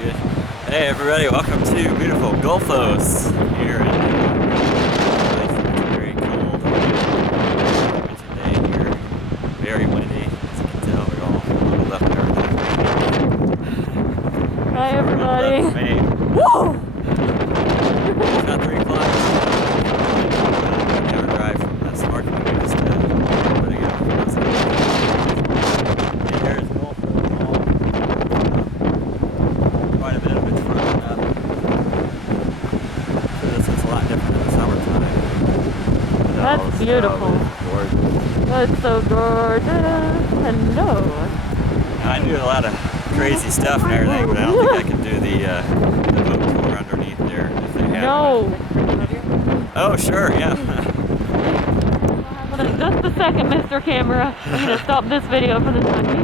Good. Hey everybody, welcome to beautiful Gulfoss here in nice and very cold winter day here. Very windy, as you can tell. We're all bundled up and everything. Hi everybody. Woo! It's about 3 o'clock. An hour drive from that smart community just a little bit ago. And here's Gulfoss. Quite a bit of it's frozen up. So this is a lot different in the summertime. That's beautiful. That's so gorgeous. Hello. Now, I do a lot of crazy stuff and everything, but I don't think I can do the boat tour underneath there if they have one. Oh, sure, yeah. Just a second, Mr. Camera. I'm going to stop this video for this one.